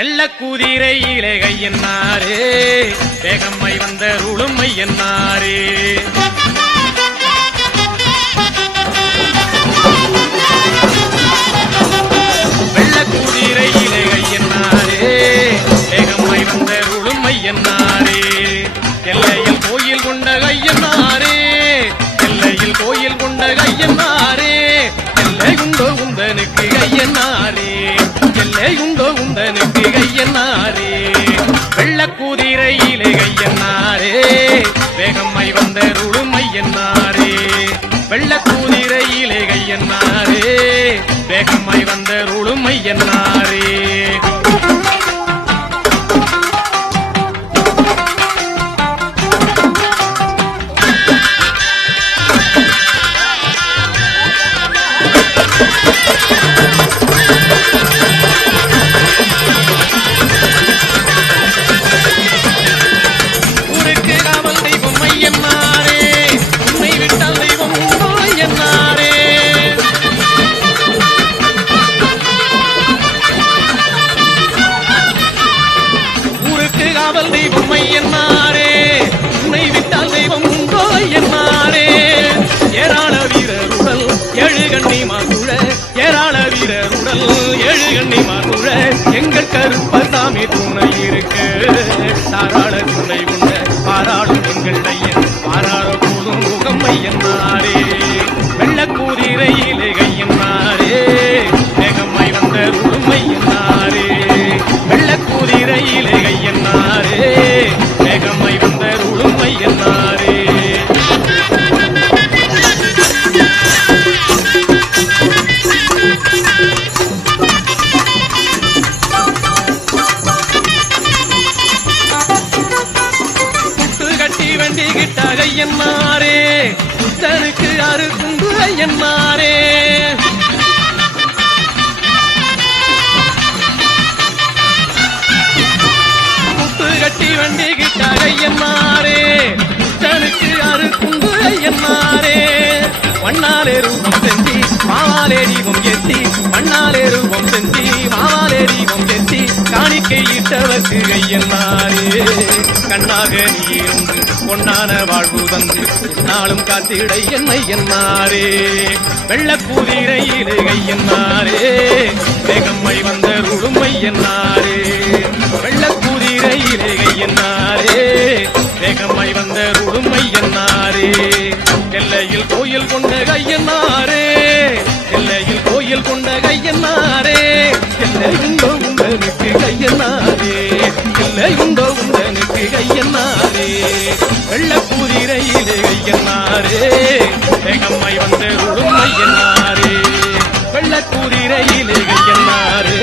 வெள்ளக்கூதிரையிலே கையன்னாரே வேகம்மை வந்த ருளுமை என்னாரே? வெள்ளக்கூதிரையிலே கையன்னாரே வேகம்மை வந்த ருளுமை என்னாரே? எல்லையில் கோயில் கொண்ட கையன்னாரே எல்லையில் கோயில் கொண்ட கையன்னாரே எல்லை உண்டோ உந்தனுக்கு கையன்னாரே எல்லை உண்டோ ருளுமை என்னாரே வெள்ளக்கூதிரையிலே கையன்னாரே? வேகமாய் வந்த ருளுமை என்னாரே அறுக்குண்டு மண்ணாலே ரூபம் செஞ்சி மாவாலே தீபம் ஏத்தி மண்ணாலே ரூபம் செஞ்சி மாவாலே தீபம் ஏத்தி காணிக்கை இட்டவர்க்கு ஐயன்னாரே கண்ணாக நீருந்து பொன்னான வாழ்வு வந்து நாளும் காத்திட என்னை என்னாரே வெள்ளக்கூதிரையிலே என்னாரே வேகம்மை வந்த உடுமை என்னாரே வெள்ளக்கூதிரையிலே என்னாரே வேகம்மை வந்த உடுமை என்னாரே எல்லையில் கோயில் கொண்ட கையன்னாரே எல்லையில் கோயில் கொண்ட கையன்னாரே எல்லை உண்டோ உண்டனுக்கு கையன்னாரே எல்லை உண்டோ உண்டனுக்கு கையன்னாரே வெள்ளக்கூதிரையிலே கையன்னாரே எங்கம்மை வந்து ருளுமை என்னாரே வெள்ளக்கூதிரையிலே கையன்னாரே.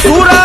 censura